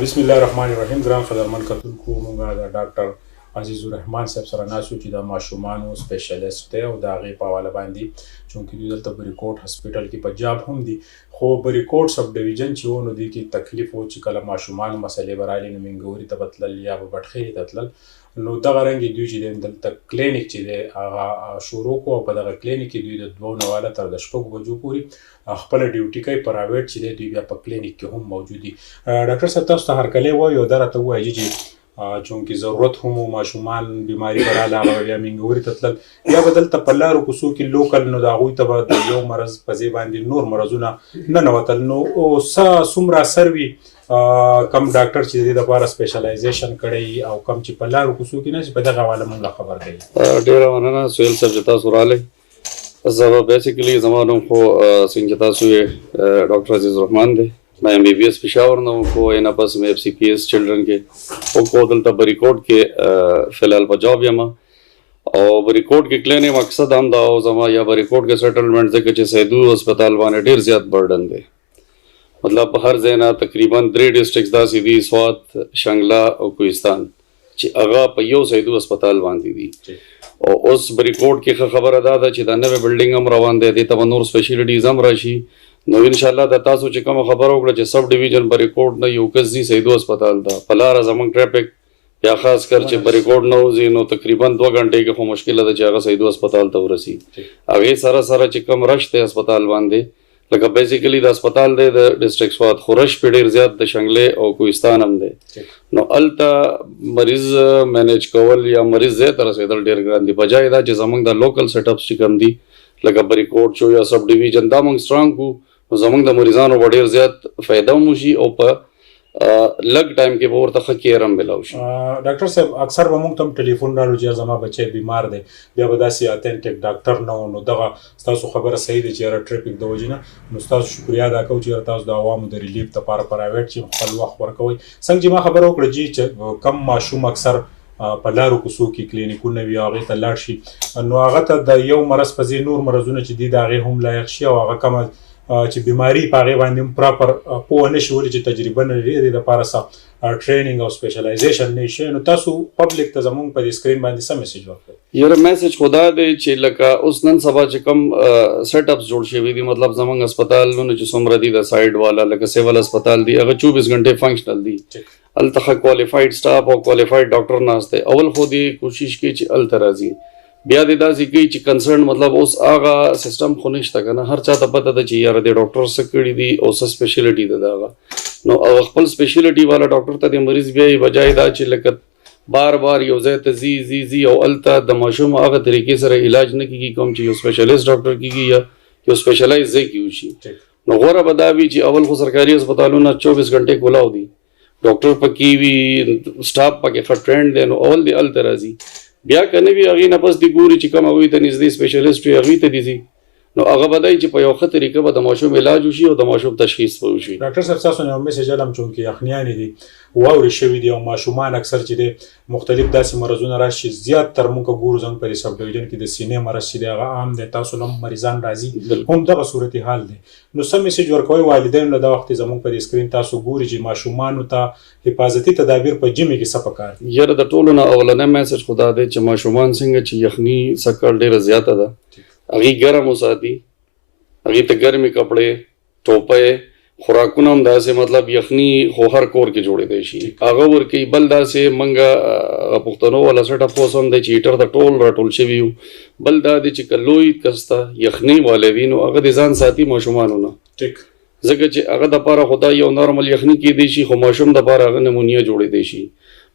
بسم الله الرحمن الرحیم. ګران قدرمن کتونکو، موږ د ډاکټر عزیز الرحمن صاحب سره ناسو چې د ماشومانو سپیشلیست دی او د هغې په حواله باندې چونکې دوی دلته بریکوټ هاسپیټل کې په جاب هم دي، خو بریکوټ سب ډویژن چې و نو دوی کې تکلیف و چې کله ماشومانو مسلې به رالې نو منګوري ته به تلل یا به بټخیلې ته تلل. نو دغه رنګې دوی چې دی دلته کلینیک چې دی هغه شروع کړو او په دغه کلینیک کې دوی د 2 نه واله تر د 6 بجو پورې خپله ډیوټي کوي. پرایویټ چې دی دوی بیا په کلینیک کې هم موجود دي. ډاکټر صاحب تاسو ته هرکلی وایو، دا راته ووایي چې چونکې ضرورت هم و ماشومان بیماري به راله هغه بیا منګوري ته تلل یا به دلته په لارو کوڅو کې لوکل، نو د هغوی ته به د یو مرض په ځای باندې نور مرضونه ننوتل. نو څومره اثر وي کم ډاکټر چې د دې دپاره سپیشلایزیشن کړی او کم چې په لارو کوڅو کې نه چې په دغه حواله موږ خبر کوي؟ ډېره مننه سهیل صاحب چې تاسو راغلی. زه به بیسیکلي زما نوم خو څنګه چې تاسو یې ډاکټر عزیز الرحمن دی. मैं MBBS पेशावर ना को एना पास में FCPS चिल्ड्रन के को दलता बरीकोट के फिलहाल पर जॉब यमा और बरीकोट के क्लिनिक मकसद हम दाओ जमा या बरीकोट के सेटलमेंट से कुछ सैदू अस्पताल वाने ढेर ज्यादा बर्डन दे, मतलब हर ज़ैना तकरीबन 3 डिस्ट्रिक्ट्स दा सीधी स्वात शंगला और कोहिस्तान ची अगा पयो सैदू अस्पताल बांधी दी और उस बरीकोट की खबर अदा था ची दाने में बिल्डिंग हम रवान दे दी तब नूर स्पेशलिटीज हम राशी नو انشاءالله د تاسو چې کوم خبر وکړه چې سب ډیویژن بریکوټ نه یو کزي سیدو هسپتال دا پلار زمنګ ټریفیک یا خاص کر چې بریکوټ نه وزي نو تقریبا 2 غنټې کې خو مشکل ده چې هغه سیدو هسپتال ته ورسي. هغه سره چې کوم رش ته هسپتال باندې لکه بیسیکلی د هسپتال د ډیسټریکټ سواد خورش په ډیر زیات د شنګله او کوهستان هم ده. نو التا مریض مینیج کول یا مریض زه تر رسیدل ډیر ګران دي، بجای دا چې زمنګ د لوکل سیټ اپس چې کم دي لکه بریکوټ شو یا سب ډیویژن دا موږ سترونګ کو زمونږ د مریضانو به ډېر زیات فایده هم وشي او په لږ ټایم کې به ورته ښه کیر هم میلاو شي. ډاکټر صاحب اکثر به موږ ته هم ټلیفون رالو چې زما بچی بیمار دی، بیا به داسې اتنټیک ډاکټر نه و. نو دغه ستاسو خبره صحیح ده چې یاره ټریفیک د وجې نه، نو ستاسو شکریا ادا کوو چې تاسو د عوامو د ریلیف دپاره پرایویټ چې خپل وخت ورکوئ. څنګه چې ما خبره وکړه چې کم ماشوم اکثر په لارو کوڅو کې کلینیکونه وي هغې ته لاړ شي، نو هغه ته د یو مرض په ځای نور مرضونه چې دي د هغې هم لایق شي او هغه کمه چې بیماری په هغې باندې هم پراپر پوه نه شي، ولې چې تجربه نه لري د دې دپاره څه ټریننګ او سپیشلایزیشن نه شي. نو تاسو پبلک ته زموږ په دې سکرین باندې څه میسج ورکوئ؟ یاره میسج خدا دی چې لکه اوس نن سبا چې کوم سیټ اپس جوړ شوي دي، مطلب زموږ هسپتالونه چې څومره دي د سایډ والا لکه سیول هسپتال دي هغه 24 غنټې فنکشنل دي، هلته کوالیفاید سټاف او کوالیفاید ډاکټر ناست دی. اول خو دې کوشش کوي چې هلته راځي، بیا دې داسې کوي چې کنسرن مطلب اوس هغه سیستم خو نشته که نه، هر چا ته پته ده چې یاره د ډاکټر څه کړي دي او څه سپیشلټي ده د هغه. نو او خپل سپیشلټي والا ډاکټر ته د مریض بیایي، بجای دا چې لکه بار بار یو ځای ته ځي او هلته د ماشوم هغه طریقې سره علاج نه کېږي کوم چې یو سپیشلیست ډاکټر کېږي یا یو سپیشلایز ځای کې وشي. نو غوره به دا وي چې اول خو سرکاري هسپتالونه 24 غنټې کلاو دي، ډاکټر پکې وي، سټاف پکې ښه ټرینډ دی، نو اول دې هلته راځي. بیا که نه وي هغې نه پس دې ګوري چې کوم هغوی ته نږدې سپیشلیسټ وي هغوی ته دې ځي، نو هغه به دی چې په یو ښه طریقه به د ماشوم علاج وشي او د ماشوم تشخیص به وشي. ډاکټر صاحب ستاسو نه یو میسج علم چونکې یخنیانې دي واورې شوي دي او ماشومان اکثر چې دی مختلف داسې مرضونه راشي، زیات تر موږ ګورو زموږ په دې سب ډویژن کې د سینې مرض چې دی هغه عام دی، تاسو له هم مریضان راځي هم دغه صورتحال دی. نو څه میسج ورکوئ والدینو له دا وخت زموږ په دې سکرین تاسو ګوري چې ماشومانو ته حفاظتي تدابیر په جمع کې څه پکار دي؟ یاره د ټولو نه اولنی میسج خو دا دی چې ماشومان څنګه چې یخني سکړ ډېره زیاته ده هغې ګرم وساتي، هغې ته ګرمې کپړې ټوپۍ خوراکونه هم داسې مطلب یخني خو هر کور کې جوړېدی شي هغه ورکوي. بل داسې موږ پښتنو والا سیټ اپ اوس هم دی چې هیټر د ټول راټول شوي یو. بل دا دی چې که لوی کس ته یخني والی وي نو هغه د ځان ساتي ماشومانو نه، ځکه چې هغه دپاره خو دا یو نارمل یخني کیدی شي خو ماشوم دپاره هغه نمونیا جوړېدی شي.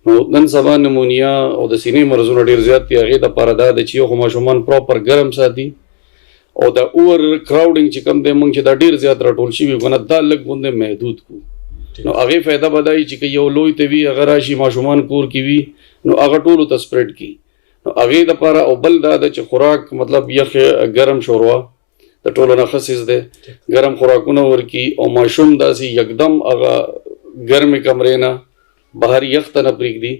نو نن سبا نمونیا او د سینې مرضونه ډېر زیات دي، هغې دپاره دا دی چې یو خو ماشومان پراپر ګرم ساتي او دا اوور کراوډینګ چې کوم دی موږ چې دا ډېر زیات راټول شوي که نه دا لږ غوندې محدود کړو. نو هغې فایده به دا وي چې که یو لوی ته وي هغه راشي ماشومان کور کې وي نو هغه ټولو ته سپریډ کړي. نو هغې دپاره او بل دا ده چې خوراک مطلب یخ ګرم شوروا د ټولو نه ښه څیز دی، ګرم خوراکونه ورکړي او ماشوم داسې یکدم هغه ګرمې کمرې نه بهر یخ ته نه پرېږدي.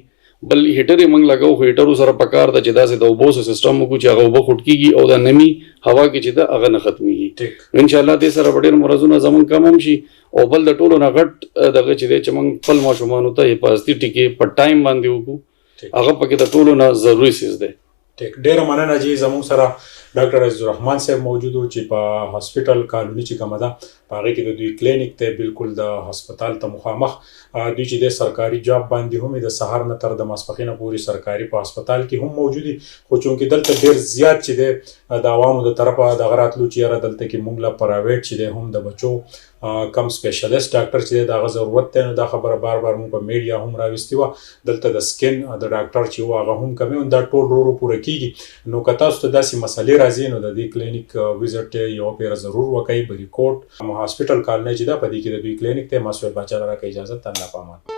بل هیټر یې موږ لګو خو هیټرو سره پکار ده چې داسې د اوبو سیستم وکړو چې هغه اوبه خوټ کېږي او د نمی هوا کې چې ده هغه نه ختمیږي ان شاء الله دې سره به ډېر مرضونه زموږ کم هم شي او بل د ټولو نه غټ دغه چې دی چې موږ خپل ماشومانو ته حفاظتي ټیکې په ټایم باندې وکړو هغه پکې د ټولو نه ضروري څیز دی. ډېره مننه جی. زموږ سره ډاکټر عزیز الرحمن صاحب موجود و چې په هاسپټل کالوني چې کومه ده په هغې کې د دوی کلینیک دی بالکل د هسپتال ته مخامخ. دوی چې د سرکاري جاب باندې هم د سهار نه تر د ماسپښینه پورې سرکاري په هسپتال کې هم موجود دي خو چونکې دلته ډېر زیات چې دی د عوامو د طرفه دغه راتلو چې یاره دلته کې موږ له پرایویټ چې دی هم د بچو کم سپیشلیست ډاکټر چې دی د هغه ضرورت دی نو دا خبره بار بار موږ په میډیا هم راوستې وه. دلته د سکن د ډاکټر چې و هغه هم کمی دا ټول ورو ورو پوره کېږي. نو که تاسو ته داسې مسلې راځي نو د دې کلینیک وزټ یوه پیره ضرور وکئ. بریکوټ هاسپټل کالنۍ چې ده په دې کې د دوی کلینیک دی. ما سهیل باچا له راکړه اجازه. الله پامان.